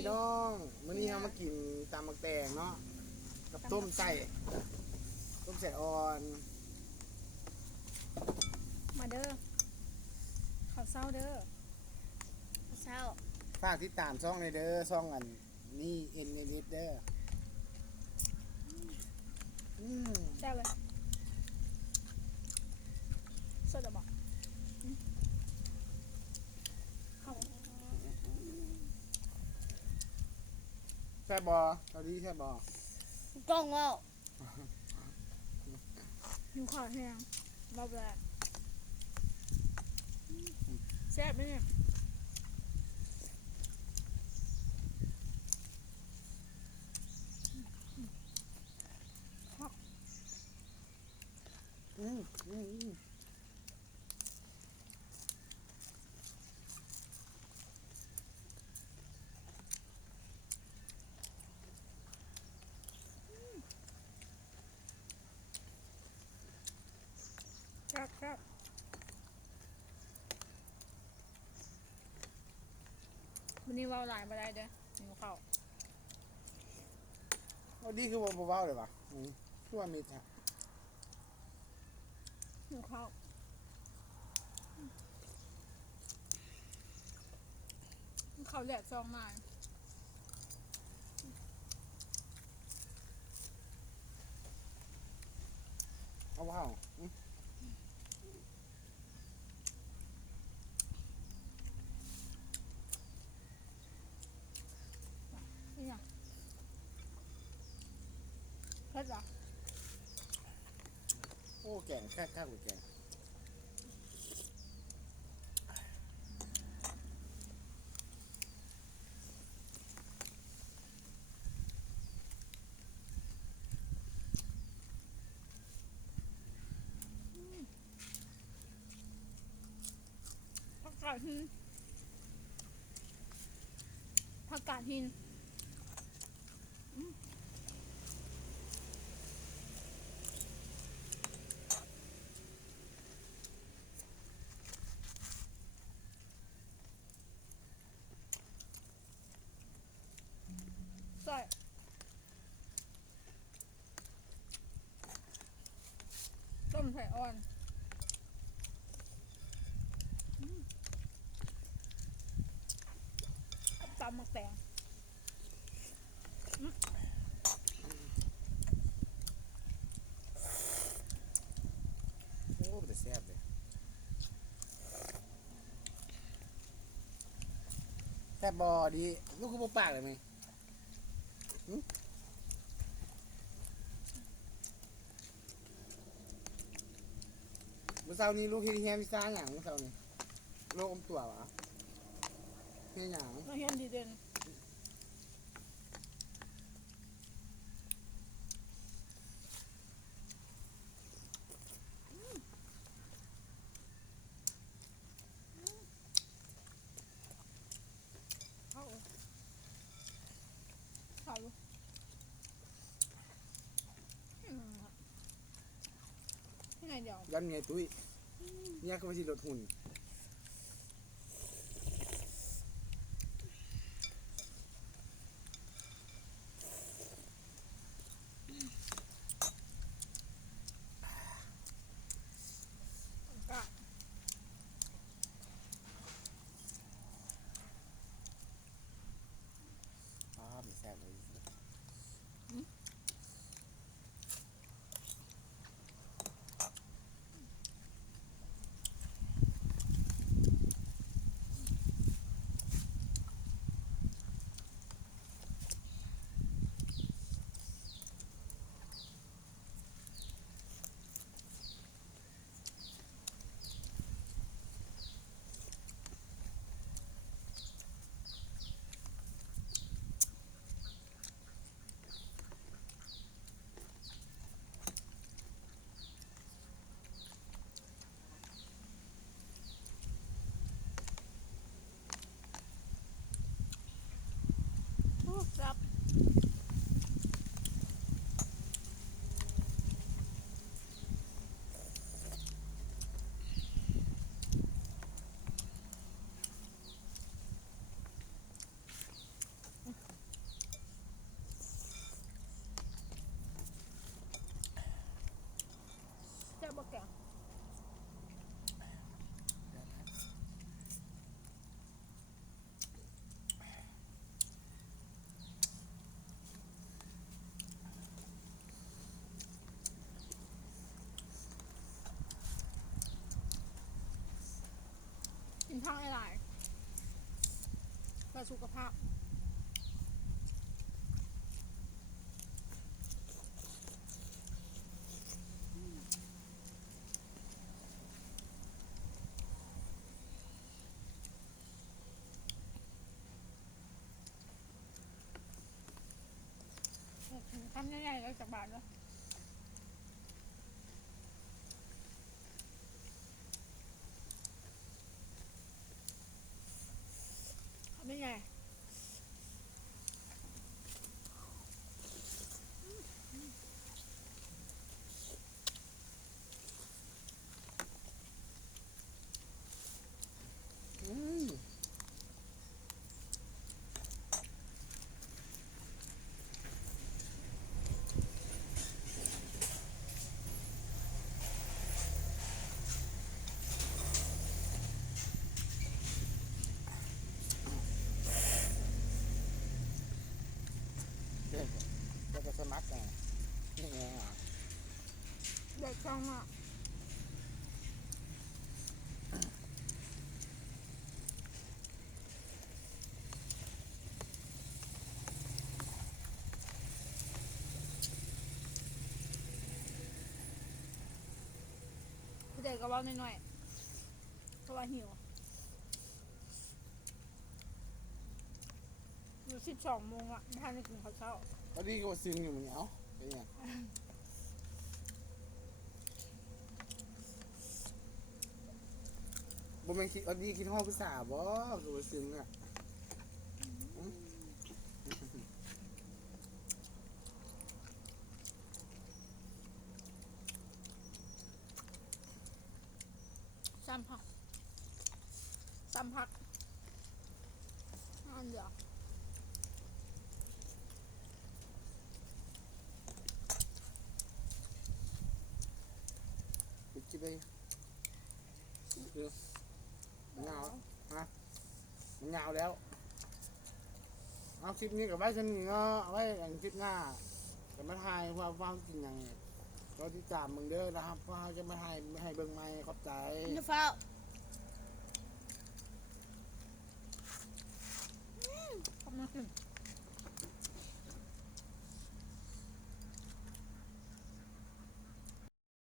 พี่น้องมื้อนี้เรามากินตำบักแตงเนาะกับต้มไส้อ่อน มาเด้อขอเศร้าเด้อขอเศร้า ฝากติดตามช่องในเด้อช่องอันนี่ NNS เด้อแซ่บเลยสดบอกเข้า แซ่บบ่เกาหลีแซ่บบ่ กล้องว่าอยู่ขอแห้งรอบแรกแซ่บไหมเนี่ยอืมอืมอืมครับวันนี้ว่าหลายมาได้เด้อหิวข้าว เอาดีคือบ่เว้าเลยว่ะชั่วมิดฮะ หิวข้าวข้าวแหลกซองมา เอาเว้านี่ไงเผ็ดเหรอ โอ้แกงแค่กว่าแกงผักกาดหินผักกาดหินใส่ต้มไข่อ่อนตำมะแตง โอ้แต่แซ่บเลยแซ่บบ่ดีลูกคือบ่ปากเลยมั้ยเมื่อเช้านี้ลูกเฮ็ดเฮียนวิชาหยังเมื่อเช้านี้โลกอมตัววะเฮ็ดหยัง เราเห็นดีเด่นเข้าเข้าที่ไหนเดี๋ยว ยันเมียตุ้ยเนี่ยก็ว่าสิลดหุ่นก็ มันแซ่บเลย ผักหลายๆเพื่อสุขภาพทำใหญ่ๆแล้วจากบาทแล้วทำใหญ่อืมเด็กแล้วก็สมัครไงนี่ไงอ่ะ เด็กจังอ่ะเด็กก็เว่าหน่อยๆเพราะว่าหิวอยู่12 โมงอ่ะไม่ทันได้กินข้าวเช้า ตอนนี้ก็ซึ้งอยู่มึงเอาเป็นไงบ่แม่นคิดอันนี้คิดฮอดภาษาบ่คือว่าซึ้งอ่ะอืม 3 พักอันเดียว ปิดคลิปเลยคือมันยาวฮะมันยาวแล้วเอาคลิปนี้กับไว้ฉันนี่เนาะเอาไว้อย่างคลิปหน้าจะมาถ่ายว่าว่ากินอย่างเราที่ตามมึงเด้อนะครับว่าเขาจะมาให้เบิ่งไม้ขอบใจ อย่าเฝ้าขอบคุณ